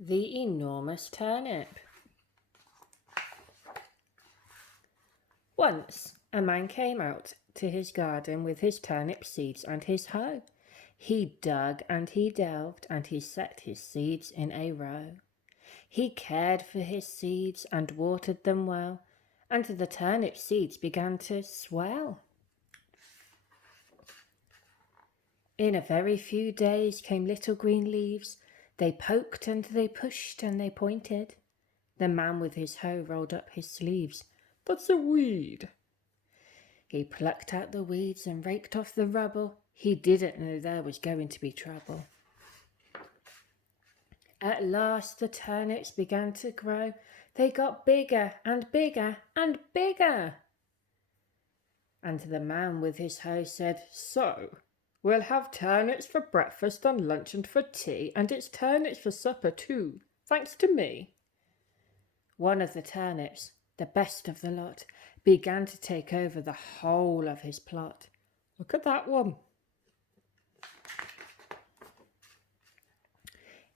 The enormous turnip. Once a man came out to his garden with his turnip seeds and his hoe. He dug and he delved and he set his seeds in a row. He cared for his seeds and watered them well, and the turnip seeds began to swell. In a very few days came little green leaves. They poked and they pushed and they pointed. The man with his hoe rolled up his sleeves. "That's a weed." He plucked out the weeds and raked off the rubble. He didn't know there was going to be trouble. At last the turnips began to grow. They got bigger and bigger and bigger. And the man with his hoe said, "So, we'll have turnips for breakfast and lunch and for tea, and it's turnips for supper too, thanks to me." One of the turnips, the best of the lot, began to take over the whole of his plot. "Look at that one."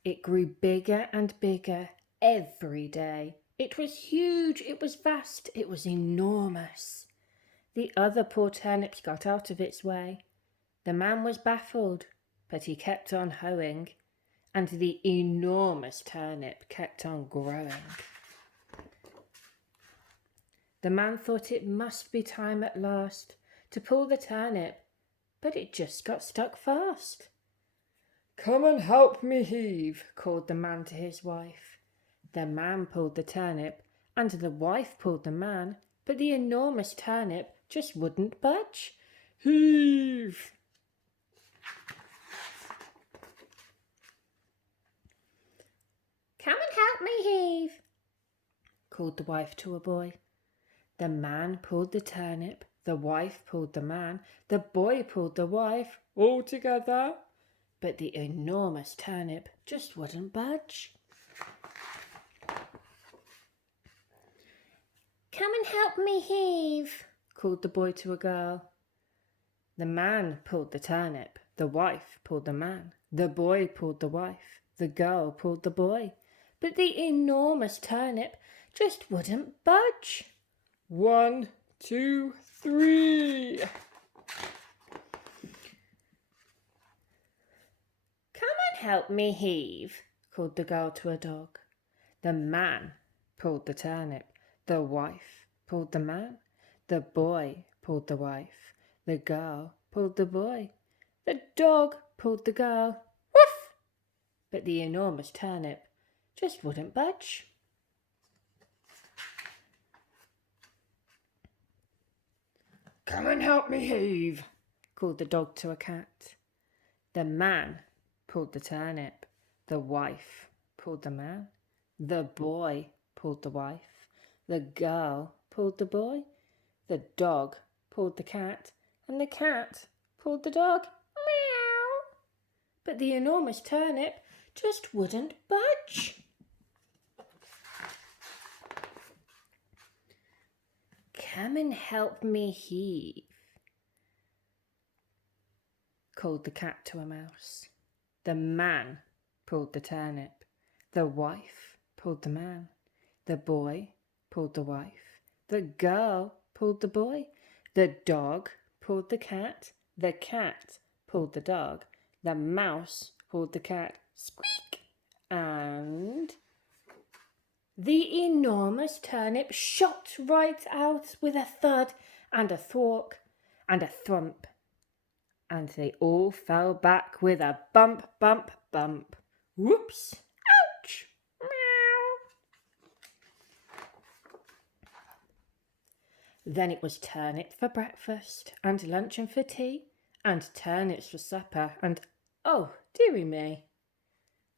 It grew bigger and bigger every day. It was huge, it was vast, it was enormous. The other poor turnips got out of its way. The man was baffled, but he kept on hoeing, and the enormous turnip kept on growing. The man thought it must be time at last to pull the turnip, but it just got stuck fast. "Come and help me heave," called the man to his wife. The man pulled the turnip, and the wife pulled the man, but the enormous turnip just wouldn't budge. "Heave!" "Come and help me heave," called the wife to a boy. The man pulled the turnip, the wife pulled the man, the boy pulled the wife, all together, but the enormous turnip just wouldn't budge. "Come and help me heave," called the boy to a girl. The man pulled the turnip, the wife pulled the man, the boy pulled the wife, the girl pulled the boy, but the enormous turnip just wouldn't budge. 1, 2, 3. "Come and help me heave," called the girl to a dog. The man pulled the turnip, the wife pulled the man, the boy pulled the wife, the girl pulled the boy, the dog pulled the girl, woof! But the enormous turnip just wouldn't budge. "Come and help me heave," called the dog to a cat. The man pulled the turnip, the wife pulled the man, the boy pulled the wife, the girl pulled the boy, the dog pulled the cat, and the cat pulled the dog. Meow! But the enormous turnip just wouldn't budge. "Come and help me heave," called the cat to a mouse. The man pulled the turnip, the wife pulled the man, the boy pulled the wife, the girl pulled the boy, the dog pulled the cat pulled the dog, the mouse pulled the cat, squeak, and the enormous turnip shot right out with a thud and a thwack and a thump, and they all fell back with a bump, bump, bump. Whoops! Ouch! Meow! Then it was turnip for breakfast and lunch and for tea, and turnips for supper, and oh, dearie me,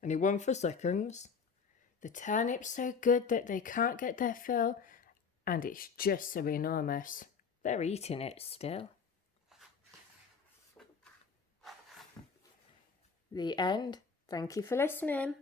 only one for seconds. The turnip's so good that they can't get their fill, and it's just so enormous, they're eating it still. The end. Thank you for listening.